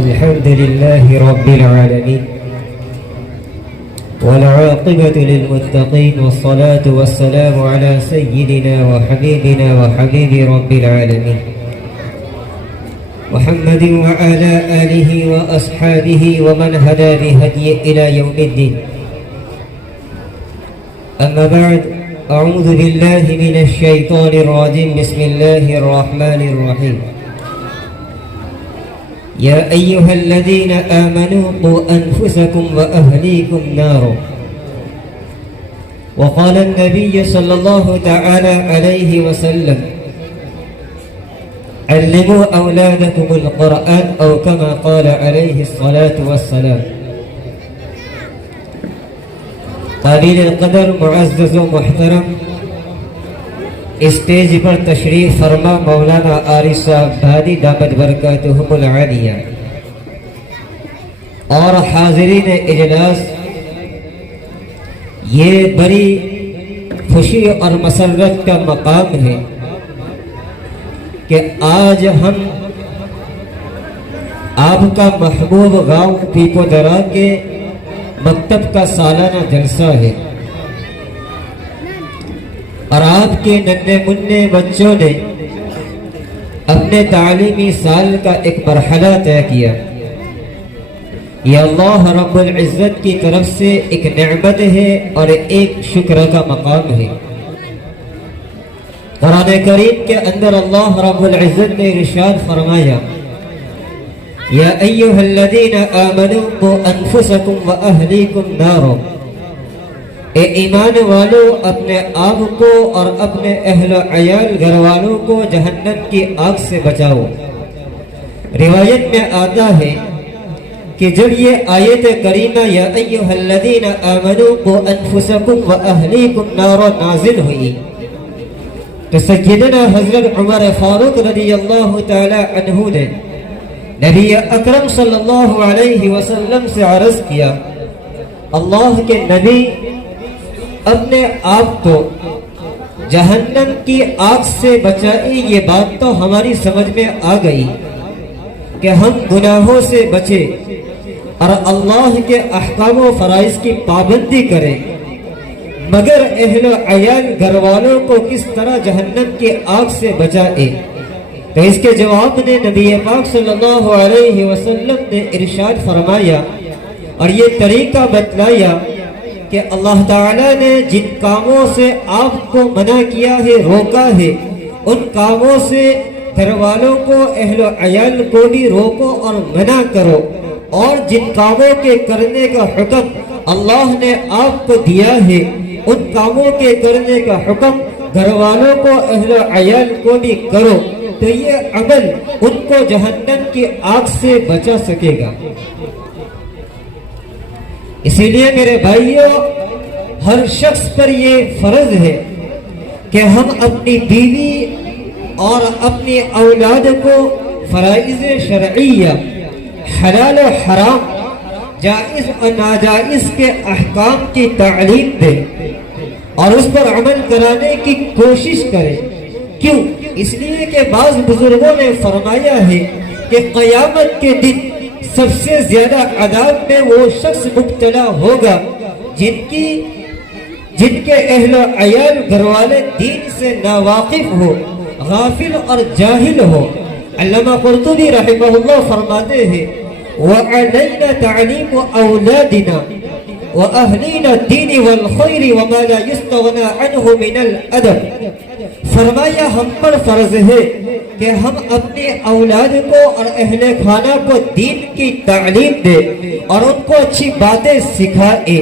الحمد لله رب العالمين والعاقبة للمتقين والصلاة والسلام على سيدنا وحبيبنا وحبيب رب العالمين محمد وعلى آله وأصحابه ومن هدى بهدي إلى يوم الدين. أما بعد، أعوذ بالله من الشيطان الرجيم. بسم الله الرحمن الرحيم. يا أيها الذين آمنوا قوا أنفسكم وأهليكم نارا. وقال النبي صلى الله تعالى عليه وسلم: علموا أولادكم القرآن، أو كما قال عليه الصلاة والسلام. قابل القدر معزز و محترم اسٹیج پر تشریف فرما مولانا عارف صاحب بھادی دامت برکاتہم العالیہ اور حاضرین اجلاس، یہ بڑی خوشی اور مسرت کا مقام ہے کہ آج ہم آپ کا محبوب گاؤں پیپودرا کے مکتب کا سالانہ جلسہ ہے اور آپ کے ننھے منھے بچوں نے اپنے تعلیمی سال کا ایک مرحلہ طے کیا. یہ اللہ رب العزت کی طرف سے ایک نعمت ہے اور ایک شکر کا مقام ہے. قرآن کریم کے اندر اللہ رب العزت نے ارشاد فرمایا: یا ایھا الذین آمنوا قوا انفسکم واہلیکم نارا. اے ایمان والو، اپنے آپ کو اور اپنے اہل و عیال گھر والوں کو جہنم کی آگ سے بچاؤ. روایت میں آتا ہے کہ جب یہ آیت کریمہ یا ایھا الذین آمنوا قوا انفسکم واہلیکم نارا نازل ہوئی تو سیدنا حضرت عمر فاروق رضی اللہ تعالی عنہ نے نبی اکرم صلی اللہ علیہ وسلم سے عرض کیا: اللہ کے نبی، اپنے آپ کو جہنم کی آگ سے بچائی. یہ بات تو ہماری سمجھ میں آ گئی کہ ہم گناہوں سے بچے اور اللہ کے احکام و فرائض کی پابندی کریں، مگر اہل و عیال گھر والوں کو کس طرح جہنم کی آگ سے بچائے؟ تو اس کے جواب میں نبی پاک صلی اللہ علیہ وسلم نے ارشاد فرمایا اور یہ طریقہ بتلایا کہ اللہ تعالیٰ نے جن کاموں سے آپ کو منع کیا ہے، روکا ہے، ان کاموں سے گھر والوں کو، اہل و عیال کو بھی روکو اور منع کرو. اور جن کاموں کے کرنے کا حکم اللہ نے آپ کو دیا ہے، ان کاموں کے کرنے کا حکم گھر والوں کو، اہل و عیال کو بھی کرو. تو یہ عمل ان کو جہنم کی آگ سے بچا سکے گا. اسی لیے میرے بھائیوں، ہر شخص پر یہ فرض ہے کہ ہم اپنی بیوی اور اپنی اولاد کو فرائض شرعیہ، حلال و حرام، جائز و ناجائز کے احکام کی تعلیم دیں اور اس پر عمل کرانے کی کوشش کریں. کیوں؟ اس لیے کہ بعض بزرگوں نے فرمایا ہے کہ قیامت کے دن سب سے زیادہ عذاب میں وہ شخص مبتلا ہوگا جن کے اہل و عیال گھر والے دین سے ناواقف ہو، غافل اور جاہل ہو. علامہ قرطبی رحمہ اللہ فرماتے ہیں: وَعَلَيْنَا تَعْلِيمُ أَوْلَادِنَا وَأَهْلِينَا الدِّينِ وَالْخَيْرِ وَمَا لَا يُسْتَغْنَى عَنْهُ مِنَ الْأَدَبِ. فرمایا ہم پر فرض ہے کہ ہم اپنے اولاد کو اور اہل خانہ کو دین کی تعلیم دے اور ان کو اچھی باتیں سکھائے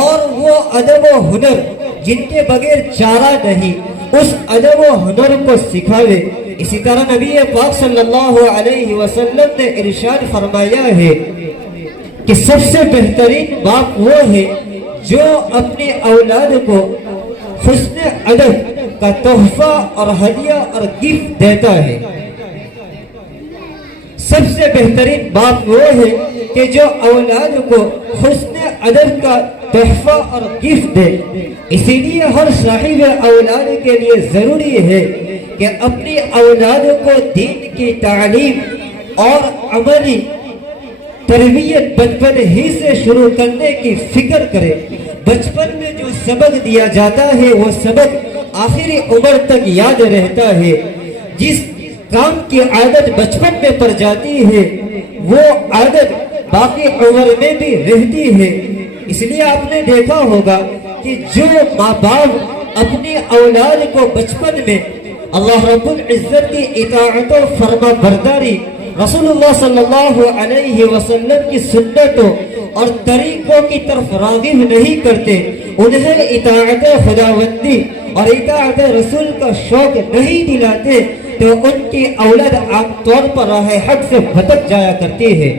اور وہ ادب و ہنر جن کے بغیر چارہ نہیں، اس ادب و ہنر کو سکھاوے. اسی طرح نبی پاک صلی اللہ علیہ وسلم نے ارشاد فرمایا ہے کہ سب سے بہترین باپ وہ ہے جو اپنے اولاد کو حسن ادب کا تحفہ اور ہدیہ اور گفٹ دیتا ہے. سب سے بہترین باپ وہ ہے کہ جو اولاد کو حسن ادب کا تحفہ اور گفٹ دے. اسی لیے ہر صاحب اولاد کے لیے ضروری ہے کہ اپنی اولاد کو دین کی تعلیم اور عملی تربیت بچپن ہی سے شروع کرنے کی فکر کرے. بچپن میں جو سبق دیا جاتا ہے وہ سبق آخری عمر تک یاد رہتا ہے. جس کام کی عادت بچپن میں پڑ جاتی ہے وہ عادت باقی عمر میں بھی رہتی ہے. اس لیے آپ نے دیکھا ہوگا کہ جو ماں باپ اپنی اولاد کو بچپن میں اللہ رب العزت کی اطاعت و فرما برداری، رسول اللہ صلی اللہ علیہ وسلم کی سنتوں اور طریقوں کی طرف راغب نہیں کرتے، انہیں اطاعت خداوندی اور اطاعت رسول کا شوق نہیں دلاتے، تو ان کی اولاد عام طور پر راہ حق سے بھٹک جایا کرتی ہے.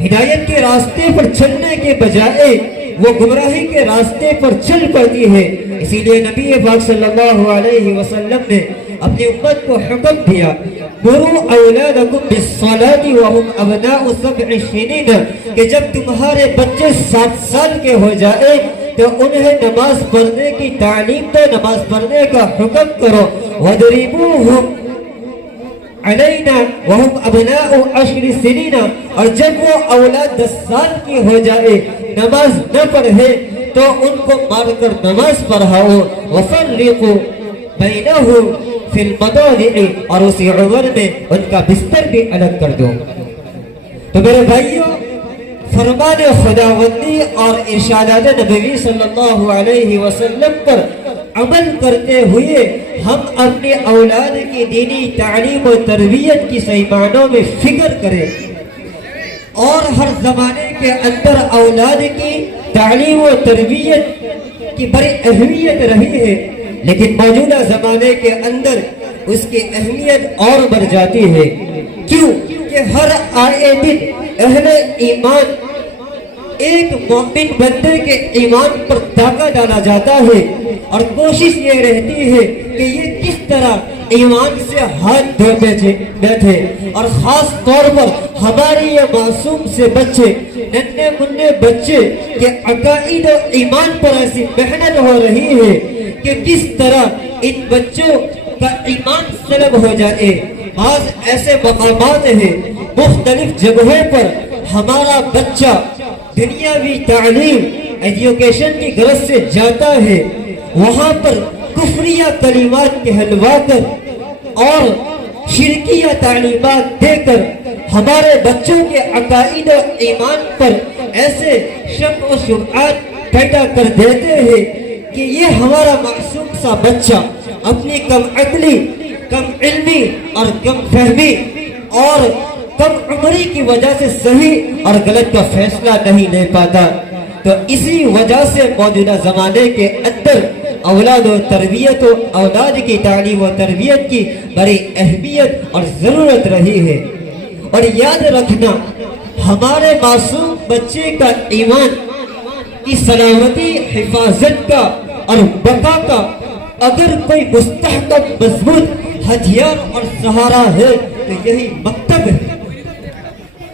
ہدایت کے راستے پر چلنے کے بجائے وہ گمراہی کے راستے پر چل پڑتی ہے. اسی لیے نبی پاک صلی اللہ علیہ وسلم نے اپنی امت کو حکم دیا، مروا اولادکم بالصلاۃ وهم ابناء 7 سنین، کہ جب تمہارے بچے 7 سال کے ہو جائے تو انہیں نماز پڑھنے کی تعلیم دو، نماز پڑھنے کا حکم کرو. وَضْرِبُوهُمْ علینا وهم ابناء 10 سنین، اور جب وہ اولاد 10 سال کی ہو جائے نماز نہ پڑھے تو ان کو مار کر نماز پڑھاؤ. وَفَرِّقُوا بَيْنَهُمْ فِي الْمَضَاجِعِ، اور اسی عمر میں ان کا بستر بھی الگ کر دو. تو میرے بھائیوں، فرمان خداوندی اور ارشادات نبوی صلی اللہ علیہ وسلم پر عمل کرتے ہوئے ہم اپنی اولاد کی دینی تعلیم و تربیت کی صحیح معنوں میں فکر کریں. اور ہر زمانے کے اندر اولاد کی تعلیم و تربیت کی بڑی اہمیت رہی ہے، لیکن موجودہ زمانے کے اندر اس کی اہمیت اور بڑھ جاتی ہے. کیوں کہ ہر آئے دن اہل ایمان ایک مومن بندے کے ایمان پر داغا ڈالا جاتا ہے، اور کوشش یہ رہتی ہے کہ یہ کس طرح ایمان سے ہاتھ دھو بیٹھے. اور خاص طور پر ہماری یہ معصوم سے بچے، ننھے منھے بچے کے عقائد و ایمان پر ایسی محنت ہو رہی ہے کہ کس طرح ان بچوں کا ایمان سلب ہو جائے. بعض ایسے مقامات ہیں، مختلف جگہوں پر ہمارا بچہ دنیاوی تعلیم ایجوکیشن کی غرض سے جاتا ہے، وہاں پر کفریہ کلمات کہلوا کر اور شرکیہ تعلیمات دے کر ہمارے بچوں کے عقائد و ایمان پر ایسے شک و شبہات پیدا کر دیتے ہیں کہ یہ ہمارا معصوم سا بچہ اپنی کم عقلی، کم علمی اور کم فہمی اور کم عمری کی وجہ سے صحیح اور غلط کا فیصلہ نہیں لے پاتا. تو اسی وجہ سے موجودہ زمانے کے اندر اولاد و تربیت و اولاد کی تعلیم و تربیت کی بڑی اہمیت اور ضرورت رہی ہے. اور یاد رکھنا، ہمارے معصوم بچے کا ایمان کی سلامتی، حفاظت کا اور بقا کا اگر کوئی مستحکم مضبوط ہتھیار اور سہارا ہے تو یہی مکتب ہے.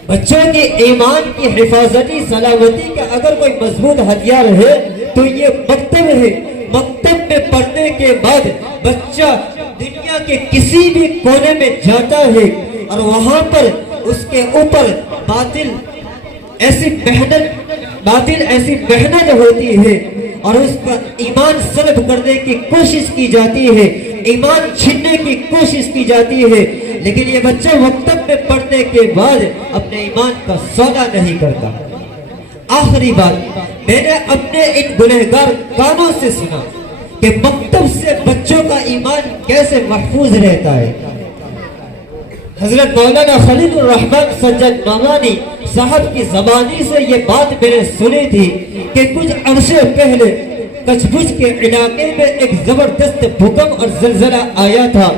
بچوں کے ایمان کی حفاظتی سلامتی کا اگر کوئی مضبوط ہتھیار ہے تو یہ مکتب ہے. مکتب میں پڑھنے کے بعد بچہ دنیا کے کسی بھی کونے میں جاتا ہے اور وہاں پر اس کے اوپر باطل ایسی محنت ہوتی ہے اور اس کا ایمان سلب کرنے کی کوشش کی جاتی ہے، ایمان چھیننے کی کوشش کی جاتی ہے. لیکن یہ بچہ مکتب میں پڑھنے کے بعد اپنے ایمان کا سودا نہیں کرتا. آخری بات، میں نے اپنے ان گنہگار کانوں سے سنا کہ مکتب سے بچوں کا ایمان کیسے محفوظ رہتا ہے. حضرت مولانا خلیل الرحمن سجاد نعمانی صاحب کی زبانی سے یہ بات میں نے سنی تھی کہ کچھ عرصے پہلے کچھ بج کے علاقے میں ایک زبردست بھوکمپ اور زلزلہ آیا تھا،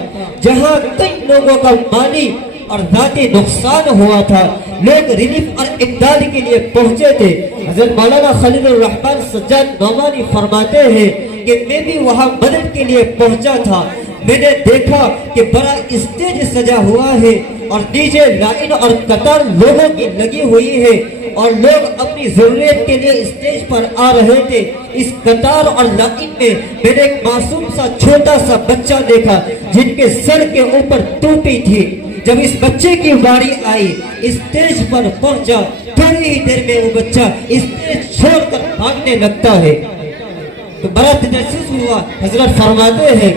جہاں کئی لوگوں کا مالی اور ذاتی نقصان ہوا تھا. لوگ ریلیف اور امداد کے لیے پہنچے تھے. حضرت مولانا خلیل الرحمن سجاد نعمانی فرماتے ہیں کہ میں بھی وہاں مدد کے لیے پہنچا تھا. میں نے دیکھا کہ بڑا اسٹیج سجا ہوا ہے اور نیچے لائن اور قطار لوگوں کی لگی ہوئی ہے اور لوگ اپنی ضرورت کے لیے اسٹیج پر آ رہے تھے. اس قطار اور لائن میں میں نے ایک معصوم سا چھوٹا سا بچہ دیکھا جن کے سر کے اوپر ٹوپی تھی. جب اس بچے کی باری آئی اسٹیج پر پہنچا تھوڑی ہی دیر میں وہ بچہ اسٹیج چھوڑ کر بھاگنے لگتا ہے تو بڑا تجسس ہوا. حضرت فرماتے ہیں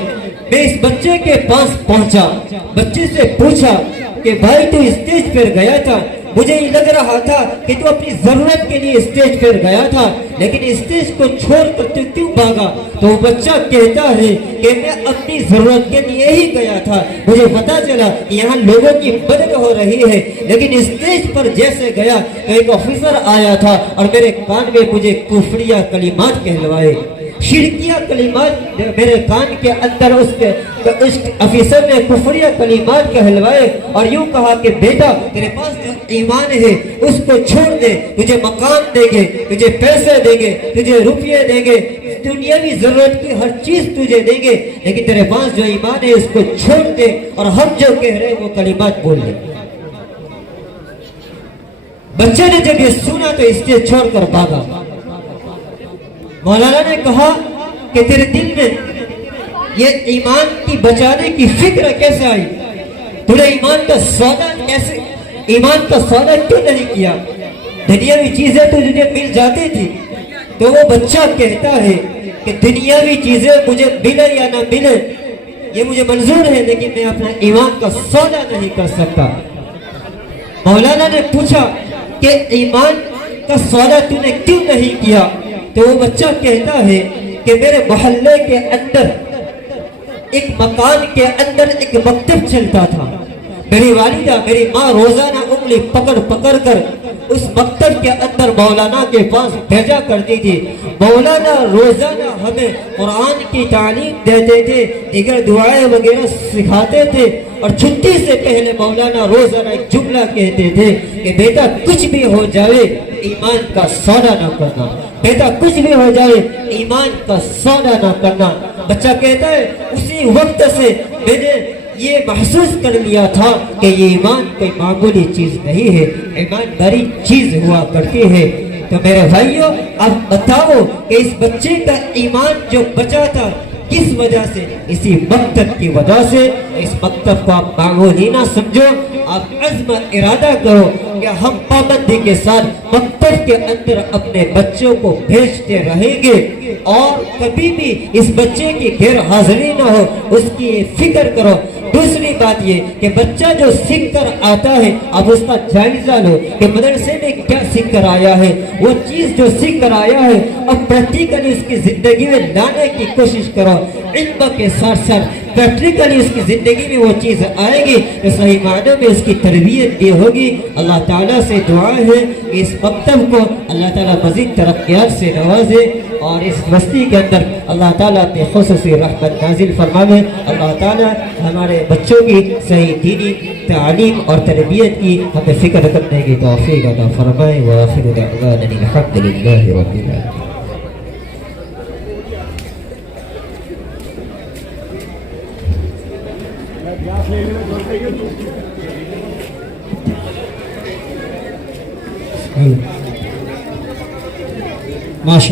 میں اس بچے کے پاس پہنچا, بچے سے پوچھا کہ بھائی تو اسٹیج پر گیا تھا, مجھے یہ لگ رہا تھا کہ تو اپنی ضرورت کے لیے اسٹیج پر گیا تھا لیکن اسٹیج کو چھوڑ کر تو کیوں بھاگا؟ تو وہ بچہ کہتا ہے کہ میں اپنی ضرورت کے لیے ہی گیا تھا, مجھے پتا چلا کہ یہاں لوگوں کی مدد ہو رہی ہے لیکن اسٹیج پر جیسے گیا تو ایک آفیسر آیا تھا اور میرے کان میں مجھے کفریہ کلمات کہلوائے, شرکیہ کلمات میرے کان کے اندر اس افیسر نے کفریہ کلمات کہلوائے اور یوں کہا کہ بیٹا تیرے پاس جو ایمان ہے اس کو چھوڑ دے, تجھے مکان دیں گے, تجھے پیسے دیں گے, تجھے روپیے دیں گے, دنیاوی ضرورت کی ہر چیز تجھے دیں گے لیکن تیرے پاس جو ایمان ہے اس کو چھوڑ دے اور ہم جو کہہ رہے ہیں وہ کلمات بول لیں. بچے نے جب یہ سنا تو اس سے چھوڑ کر بھاگا. مولانا نے کہا کہ تیرے دل میں یہ ایمان کی بچانے کی فکر کیسے آئی؟ تُو نے ایمان کا سودا کیوں نہیں کیا؟ دنیاوی چیزیں تو تجھے مل جاتی تھی. تو وہ بچہ کہتا ہے کہ دنیاوی چیزیں مجھے ملے یا نہ ملے یہ مجھے منظور ہے لیکن میں اپنا ایمان کا سودا نہیں کر سکتا. مولانا نے پوچھا کہ ایمان کا سودا تو نے کیوں نہیں کیا؟ تو وہ بچہ کہتا ہے کہ میرے محلے کے اندر ایک مکان کے اندر ایک مکتب چلتا تھا. میری والدہ میری ماں روزانہ انگلی پکڑ کر اس مکتب کے اندر مولانا کے پاس بھیجا کرتی تھی. مولانا روزانہ ہمیں قرآن کی تعلیم دیتے تھے, دیگر دعائیں وغیرہ سکھاتے تھے اور چھٹی سے پہلے مولانا روزانہ ایک جملہ کہتے تھے کہ بیٹا کچھ بھی ہو جائے ایمان کا سودا نہ کرنا, بیٹا کچھ بھی ہو جائے ایمان کا سودا نہ کرنا. بچہ کہتا ہے اسی وقت سے میں نے یہ محسوس کر لیا تھا کہ یہ ایمان کوئی معمولی چیز نہیں ہے, ایمان بڑی چیز ہوا کرتی ہے. تو میرے بھائیوں اب بتاؤ کہ اس بچے کا ایمان جو بچا تھا کس وجہ سے؟ اسی مکتب کی وجہ سے. اس مکتب کو آپ معمولی نہ سمجھو, آپ عزم ارادہ کرو کہ ہم پابندی کے ساتھ مکتب کے اندر اپنے بچوں کو بھیجتے رہیں گے اور کبھی بھی اس بچے کی غیر حاضری نہ ہو, اس کی فکر کرو. دوسری بات یہ کہ بچہ جو سیکھ کر آتا ہے اب اس کا جائزہ لو کہ مدرسے میں کیا سیکھ کر آیا ہے, وہ چیز جو سیکھ کر آیا ہے اب پریکٹیکلی اس کی زندگی میں لانے کی کوشش کرو. علم کے ساتھ ساتھ پریکٹیکلی اس کی زندگی میں وہ چیز آئے گی تو صحیح معنوں میں اس کی تربیت بھی ہوگی. اللہ تعالیٰ سے دعا ہے کہ اس مکتب کو اللہ تعالیٰ مزید ترقیات سے نوازے اور اس بستی کے اندر اللہ تعالیٰ اپنے خصوصی رحمت نازل فرمائے. اللہ تعالیٰ ہمارے بچوں کی صحیح دینی تعلیم اور تربیت کی ہمیں فکر کرنے کی توفیق عطا فرمائے. وآخر دعوانا الحمد للہ رب العالمین. ماشاء